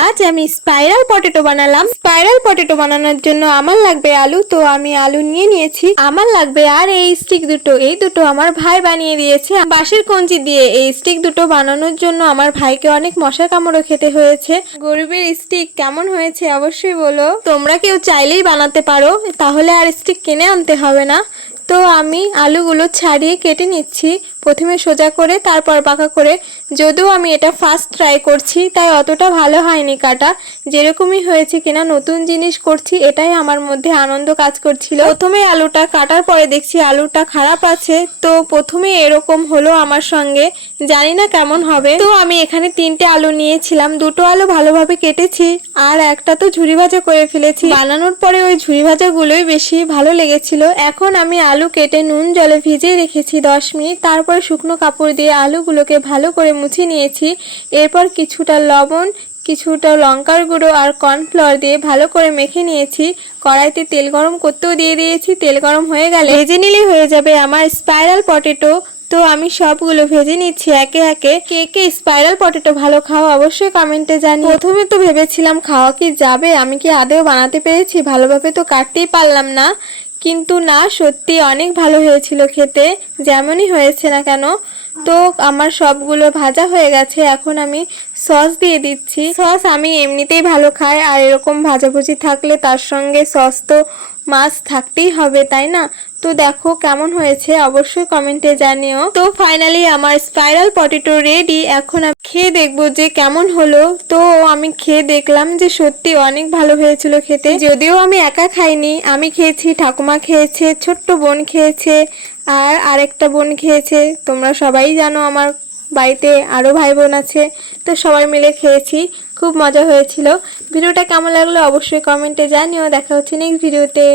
আজ আমি spiral potato বানালাম। স্পাইরাল পটেটো বানানোর জন্য আমার লাগবে আলু, তো আমি আলু নিয়ে নিয়েছি। আমার লাগবে আর এই স্টিক দুটো, এই দুটো আমার ভাই বানিয়ে দিয়েছে বাঁশের কঞ্চি দিয়ে। এই স্টিক দুটো বানানোর জন্য আমার ভাইকে অনেক মশা কামড়ও খেতে হয়েছে। গরিবের স্টিক কেমন হয়েছে অবশ্যই বলো। তোমরা কেউ চাইলেই বানাতে পারো, তাহলে আর স্টিক কিনে আনতে হবে না। তো আমি আলুগুলো ছাড়িয়ে কেটে নিচ্ছি, প্রথমে সোজা করে তারপর বাঁকা করে। যদিও আমি এটা ফার্স্ট ট্রাই করছি তাই অতটা ভালো হয়নি কাটা, যেরকমই হয়েছে কিনা নতুন জিনিস করছি এটাই আমার মধ্যে আনন্দ কাজ করছিল। প্রথমে আলুটা কাটার পরে দেখছি আলুটা খারাপ আছে, তো প্রথমে এরকম হলো আমার সঙ্গে, জানি না কেমন হবে। তো আমি এখানে 3টে আলু নিয়েছিলাম, 2টো আলু ভালোভাবে কেটেছি আর একটা তো ঝুরি ভাজা করে ফেলেছি। বানানোর পরে ওই ঝুরি ভাজাগুলোই বেশি ভালো লেগেছিল। এখন আমি আলু কেটে নুন জলে ভিজিয়ে রেখেছি 10 মিনিট, তারপর শুকনো কাপড় দিয়ে আলুগুলোকে ভালো করে মুছে নিয়েছি। এরপর কিছুটা লবণ, কিছুটা লঙ্কার গুঁড়ো আর কর্নফ্লাওয়ার দিয়ে ভালো করে মেখে নিয়েছি। কড়াইতে তেল গরম করতেও দিয়ে দিয়েছি, তেল গরম হয়ে গেলে ভেজে নিলেই হয়ে যাবে আমার স্পাইরাল পটেটো। তো আমি সবগুলো ভেজে নিচ্ছি একে একে। কে কে স্পাইরাল পটেটো ভালো খাও অবশ্যই কমেন্টে জানিও। প্রথমে তো ভেবেছিলাম খাওয়া কি যাবে, আমি কি আদেও বানাতে পেরেছি, ভালোভাবে তো কাটতেই পারলাম না। কিন্তু না, সত্যি অনেক ভালো হয়েছিল খেতে, যেমনই হয়েছে না কেন। তো আমার সবগুলো ভাজা হয়ে গেছে, এখন আমি সস দিয়ে দিচ্ছি। সস আমি এমনিতেই ভালো খাই, আর এরকম ভাজাভুজি থাকলে তার সঙ্গে সস তো মাছ থাকতেই হবে, তাই না? তো দেখো কেমন হয়েছে অবশ্যই কমেন্টে জানিও। তো ফাইনালি আমার স্পাইরাল পটেটো রেডি। এখন আমি খেয়ে দেখবো যে কেমন হলো। তো আমি খেয়ে দেখলাম যে সত্যি অনেক ভালো হয়েছিল খেতে। যদিও আমি একা খাইনি, আমি খেয়েছি, ঠাকুমা খেয়েছে, ছোট্ট বোন খেয়েছে, আর আরেকটা বোন খেয়েছে। তোমরা সবাই জানো আমার বাড়িতে আরও ভাই বোন আছে, তো সবাই মিলে খেয়েছি, খুব মজা হয়েছিল। ভিডিওটা কেমন লাগলো অবশ্যই কমেন্টে জানিও। দেখা হচ্ছে নেক্সট ভিডিওতে।